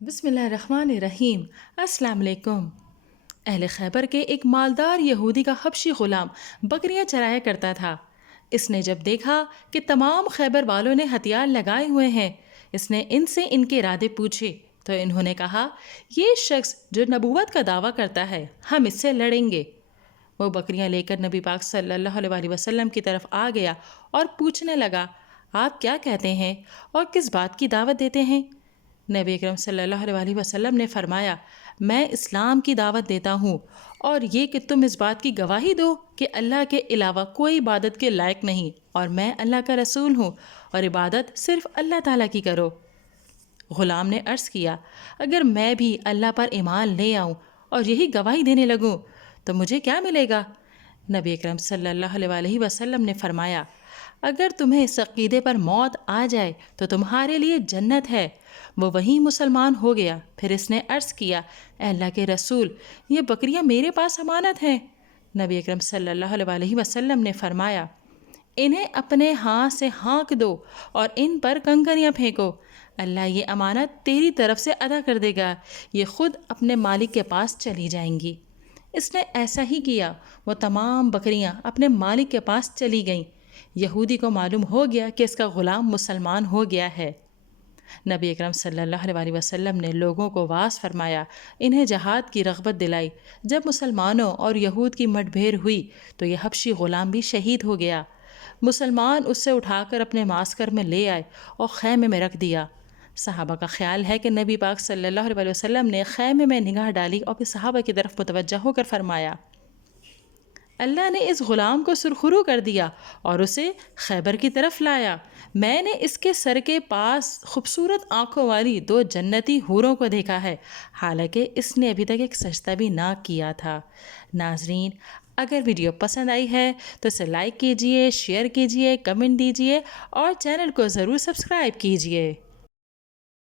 بسم اللہ الرحمن الرحیم۔ السلام علیکم۔ اہل خیبر کے ایک مالدار یہودی کا حبشی غلام بکریاں چرایا کرتا تھا۔ اس نے جب دیکھا کہ تمام خیبر والوں نے ہتھیار لگائے ہوئے ہیں، اس نے ان سے ان کے ارادے پوچھے تو انہوں نے کہا، یہ شخص جو نبوت کا دعویٰ کرتا ہے، ہم اس سے لڑیں گے۔ وہ بکریاں لے کر نبی پاک صلی اللہ علیہ وسلم کی طرف آ گیا اور پوچھنے لگا، آپ کیا کہتے ہیں اور کس بات کی دعوت دیتے ہیں؟ نبی اکرم صلی اللہ علیہ وسلم نے فرمایا، میں اسلام کی دعوت دیتا ہوں اور یہ کہ تم اس بات کی گواہی دو کہ اللہ کے علاوہ کوئی عبادت کے لائق نہیں اور میں اللہ کا رسول ہوں اور عبادت صرف اللہ تعالیٰ کی کرو۔ غلام نے عرض کیا، اگر میں بھی اللہ پر ایمان لے آؤں اور یہی گواہی دینے لگوں تو مجھے کیا ملے گا؟ نبی اکرم صلی اللہ علیہ وسلم نے فرمایا، اگر تمہیں اس عقیدے پر موت آ جائے تو تمہارے لیے جنت ہے۔ وہ وہیں مسلمان ہو گیا۔ پھر اس نے عرض کیا، اے اللہ کے رسول، یہ بکریاں میرے پاس امانت ہیں۔ نبی اکرم صلی اللہ علیہ وسلم نے فرمایا، انہیں اپنے ہاتھ سے ہانک دو اور ان پر کنکریاں پھینکو، اللہ یہ امانت تیری طرف سے ادا کر دے گا، یہ خود اپنے مالک کے پاس چلی جائیں گی۔ اس نے ایسا ہی کیا، وہ تمام بکریاں اپنے مالک کے پاس چلی گئیں۔ یہودی کو معلوم ہو گیا کہ اس کا غلام مسلمان ہو گیا ہے۔ نبی اکرم صلی اللہ علیہ وسلم نے لوگوں کو واعظ فرمایا، انہیں جہاد کی رغبت دلائی۔ جب مسلمانوں اور یہود کی مٹ بھیڑ ہوئی تو یہ حبشی غلام بھی شہید ہو گیا۔ مسلمان اس سے اٹھا کر اپنے معسکر میں لے آئے اور خیمے میں رکھ دیا۔ صحابہ کا خیال ہے کہ نبی پاک صلی اللہ علیہ وسلم نے خیمے میں نگاہ ڈالی اور پھر صحابہ کی طرف متوجہ ہو کر فرمایا، اللہ نے اس غلام کو سرخرو کر دیا اور اسے خیبر کی طرف لایا۔ میں نے اس کے سر کے پاس خوبصورت آنکھوں والی 2 جنتی حوروں کو دیکھا ہے، حالانکہ اس نے ابھی تک ایک سجدہ بھی نہ کیا تھا۔ ناظرین، اگر ویڈیو پسند آئی ہے تو اسے لائک کیجئے، شیئر کیجئے، کمنٹ دیجئے اور چینل کو ضرور سبسکرائب کیجئے۔